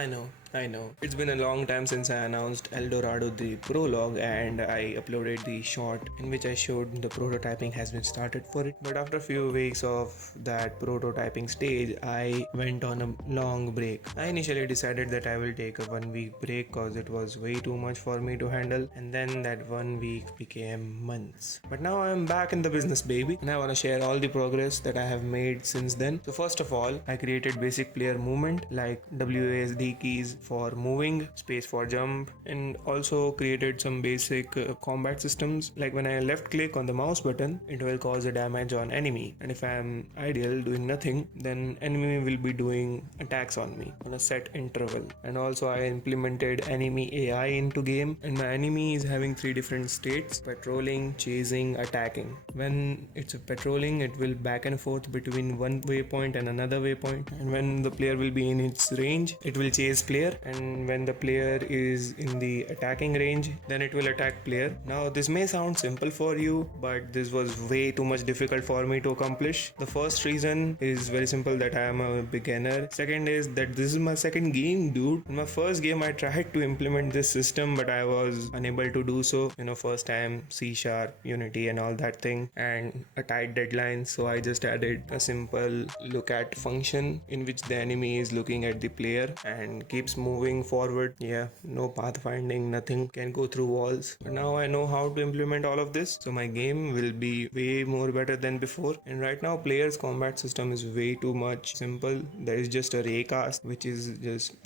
I know. It's been a long time since I announced Dorado the Prologue and I uploaded the short in which I showed the prototyping has been started for it. But after a few weeks of that prototyping stage, I went on a long break. I initially decided that I will take a 1 week break because it was way too much for me to handle, and then that 1 week became months. But now I'm back in the business, baby, and I want to share all the progress that I have made since then. So first of all, I created basic player movement like WASD keys for moving, space for jump, and also created some basic combat systems like when I left click on the mouse button, it will cause a damage on enemy, and if I am ideal doing nothing, then enemy will be doing attacks on me on a set interval. And also I implemented enemy AI into game, and my enemy is having 3 different states: patrolling, chasing, attacking. When it's patrolling, it will back and forth between one waypoint and another waypoint, and when the player will be in its range, it will chase player, and when the player is in the attacking range, then it will attack player. Now this may sound simple for you, but this was way too much difficult for me to accomplish. The first reason is very simple, that I am a beginner. Second is that this is my second game, dude. In my first game I tried to implement this system, but I was unable to do so. First time C#, Unity and all that thing, and a tight deadline, so I just added a simple look at function in which the enemy is looking at the player and keeps moving forward. Yeah, no pathfinding, nothing, can go through walls. But now I know how to implement all of this, so my game will be way more better than before. And right now players combat system is way too much simple. There is just a raycast which is just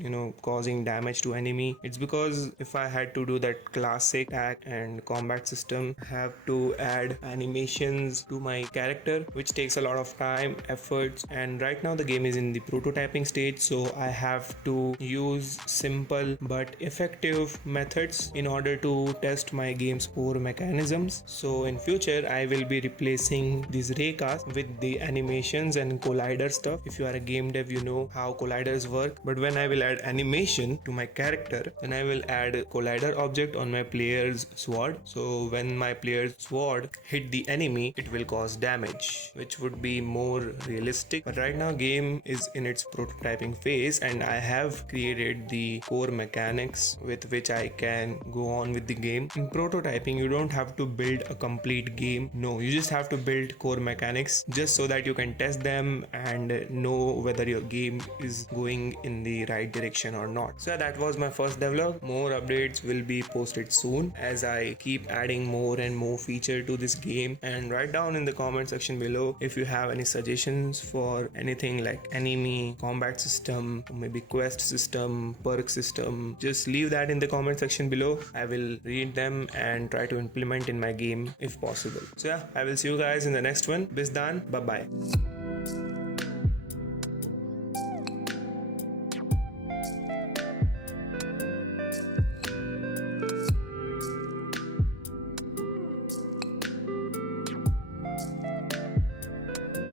causing damage to enemy. It's because if I had to do that classic attack and combat system, I have to add animations to my character, which takes a lot of time, efforts, and right now the game is in the prototyping stage, so I have to use simple but effective methods in order to test my game's core mechanisms. So in future I will be replacing this raycast with the animations and collider stuff. If you are a game dev, you know how colliders work, but when I will add animation to my character, then I will add a collider object on my player's sword, so when my player's sword hit the enemy, it will cause damage, which would be more realistic. But right now game is in its prototyping phase, and I have created the core mechanics with which I can go on with the game. In prototyping, you don't have to build a complete game. No, you just have to build core mechanics just so that you can test them and know whether your game is going in the right direction or not. So yeah, that was my first devlog. More updates will be posted soon as I keep adding more and more feature to this game. And write down in the comment section below if you have any suggestions for anything like enemy, combat system, or maybe quest system, perk system. Just leave that in the comment section below. I will read them and try to implement in my game if possible. So yeah, I will see you guys in the next one. Bisdan, bye bye.